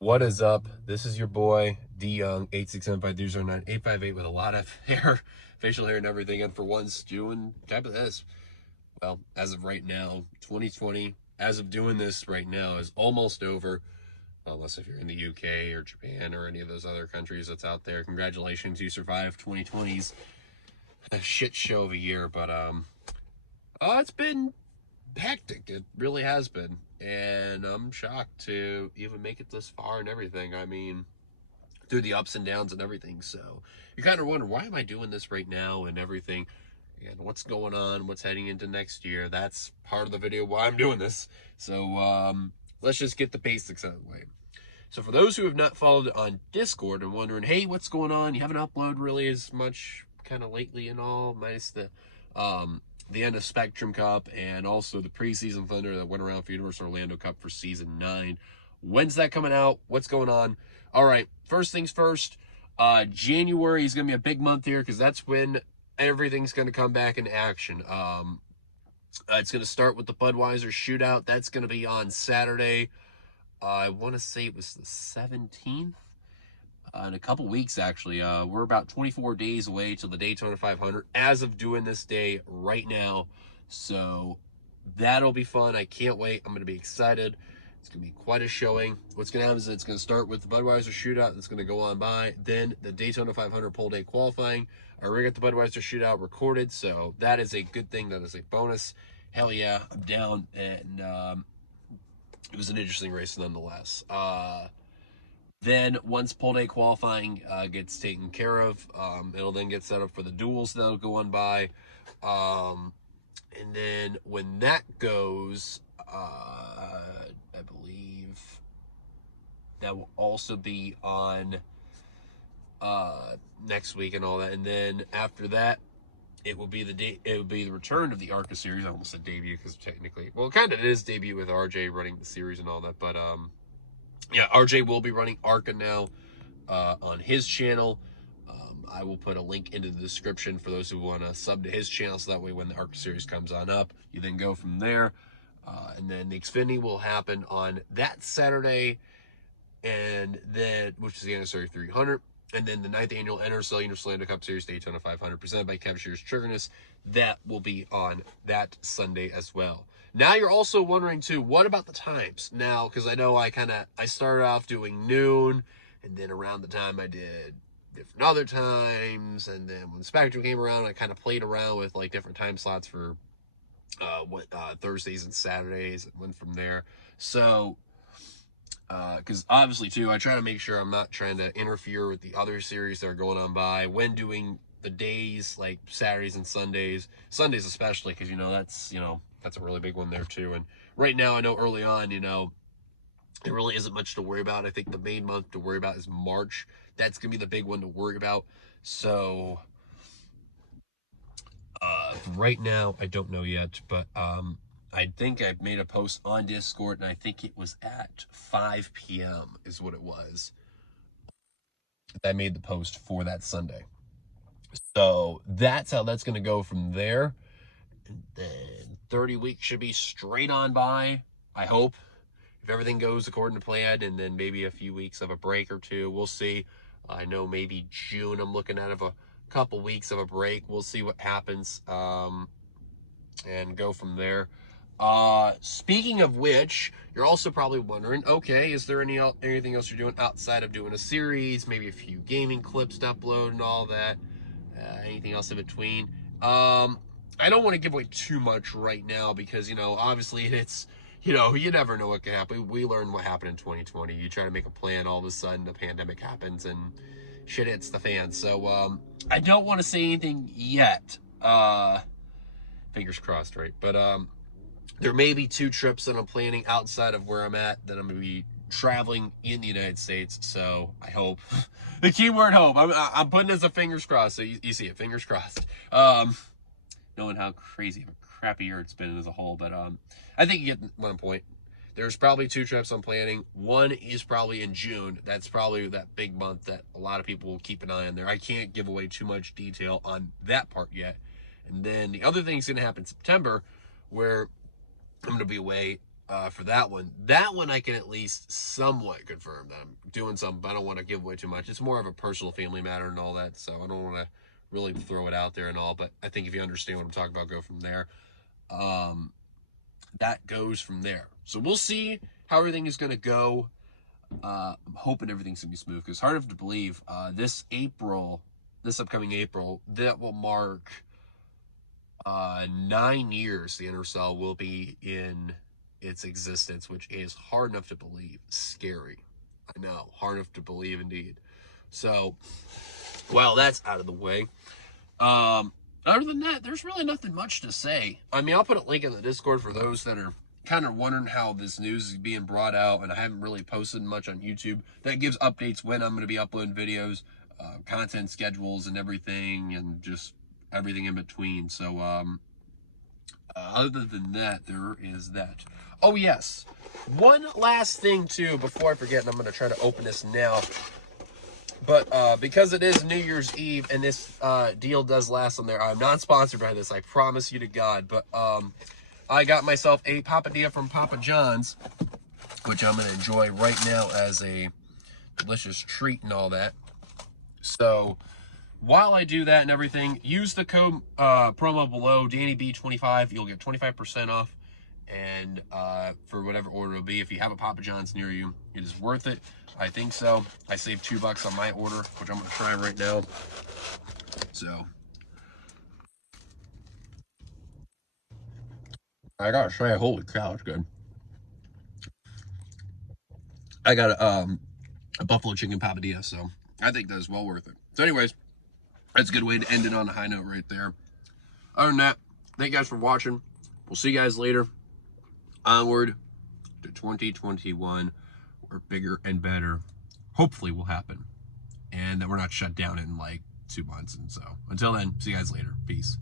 What is up? This is your boy D Young 8675309 with a lot of hair, facial hair, and everything. And for once, doing type of this. Well, as of right now, 2020, as of doing this right now, is almost over. Unless if you're in the UK or Japan or any of those other countries that's out there, congratulations, you survived 2020's a shit show of a year. But it's been hectic. It really has been, and I'm shocked to even make it this far and everything. I mean, through the ups and downs and everything. So you kind of wonder, why am I doing this right now and everything, and what's going on, what's heading into next year. That's part of the video why I'm doing this. So let's just get the basics out of the way. So for those who have not followed on Discord and wondering, hey, what's going on? You haven't uploaded really as much kind of lately and all, minus the end of Spectrum Cup and also the preseason thunder that went around for Universal Orlando Cup for season 9. When's that coming out? What's going on? All right, first things first, January is going to be a big month here because that's when everything's going to come back into action. It's going to start with the Budweiser Shootout. That's going to be on Saturday. I want to say it was the 17th. In a couple weeks, actually. We're about 24 days away till the Daytona 500 as of doing this day right now. So that'll be fun. I can't wait. I'm going to be excited. It's going to be quite a showing. What's going to happen is it's going to start with the Budweiser Shootout. That's going to go on by. Then the Daytona 500 pole day qualifying. I already got the Budweiser Shootout recorded, so that is a good thing. That is a bonus. Hell yeah, I'm down. And it was an interesting race nonetheless. Then once pole day qualifying gets taken care of, it'll then get set up for the duels that'll go on by. And then when that goes, I believe that will also be on next week and all that. And then after that, it will be the return of the ARCA series. I almost said debut because technically, well, kind of it is debut with RJ running the series and all that. But yeah, RJ will be running ARCA now on his channel. I will put a link into the description for those who want to sub to his channel, so that way when the ARCA series comes on up, you then go from there. And then the Xfinity will happen on that Saturday, and then, which is the Anniversary 300. And then the 9th annual NRSL Universal Orlando Cup Series Daytona 500 presented by Kevin Shears Triggerness. That will be on that Sunday as well. Now you're also wondering too, what about the times? Now, because I know I started off doing noon, and then around the time I did different other times, and then when Spectrum came around, I kind of played around with like different time slots for Thursdays and Saturdays, and went from there. So because obviously too, I try to make sure I'm not trying to interfere with the other series that are going on by when doing the days, like Saturdays and Sundays especially, because that's a really big one there too. And right now, I know early on, there really isn't much to worry about. I think the main month to worry about is March. That's gonna be the big one to worry about. So right now, I don't know yet, but I think I made a post on Discord, and I think it was at 5 p.m. is what it was. I made the post for that Sunday. So that's how that's going to go from there. And then 30 weeks should be straight on by, I hope, if everything goes according to plan, and then maybe a few weeks of a break or two. We'll see. I know maybe June I'm looking at of a couple weeks of a break. We'll see what happens and go from there. Speaking of which, you're also probably wondering, okay, is there anything else you're doing outside of doing a series, maybe a few gaming clips to upload and all that? Anything else in between? I don't want to give away too much right now because, obviously it's, you never know what can happen. We learned what happened in 2020. You try to make a plan, all of a sudden the pandemic happens and shit hits the fan. So, I don't want to say anything yet. Fingers crossed, right? But, there may be 2 trips that I'm planning outside of where I'm at that I'm going to be traveling in the United States. So I hope. The key word hope. I'm putting as a fingers crossed. So you see it, fingers crossed. Knowing how crazy of a crappy year it's been as a whole. But I think you get one point. There's probably 2 trips I'm planning. One is probably in June. That's probably that big month that a lot of people will keep an eye on there. I can't give away too much detail on that part yet. And then the other thing's going to happen in September, where I'm going to be away for that one. That one I can at least somewhat confirm that I'm doing something, but I don't want to give away too much. It's more of a personal family matter and all that, so I don't want to really throw it out there and all, but I think if you understand what I'm talking about, go from there. That goes from there. So we'll see how everything is going to go. I'm hoping everything's going to be smooth, because hard enough to believe, this upcoming April, that will mark 9 years the Intercell will be in its existence, which is hard enough to believe. Scary. I know. Hard enough to believe indeed. So, well, that's out of the way. Other than that, there's really nothing much to say. I mean, I'll put a link in the Discord for those that are kind of wondering how this news is being brought out, and I haven't really posted much on YouTube. That gives updates when I'm going to be uploading videos, content schedules and everything, and just everything in between. So, other than that, there is that. Oh, yes. One last thing, too, before I forget, and I'm going to try to open this now. But because it is New Year's Eve and this deal does last on there, I'm not sponsored by this, I promise you to God. But I got myself a papadilla from Papa John's, which I'm going to enjoy right now as a delicious treat and all that. So while I do that and everything, use the code promo below, DannyB25. You'll get 25% off. And for whatever order it'll be, if you have a Papa John's near you, it is worth it. I think so. I saved $2 on my order, which I'm gonna try right now. So I gotta say, holy cow, it's good. I got a buffalo chicken papadilla, so I think that is well worth it. So anyways, that's a good way to end it on a high note right there. Other than that, thank you guys for watching. We'll see you guys later. Onward to 2021, where bigger and better hopefully will happen, and that we're not shut down in like 2 months. And so until then, see you guys later. Peace.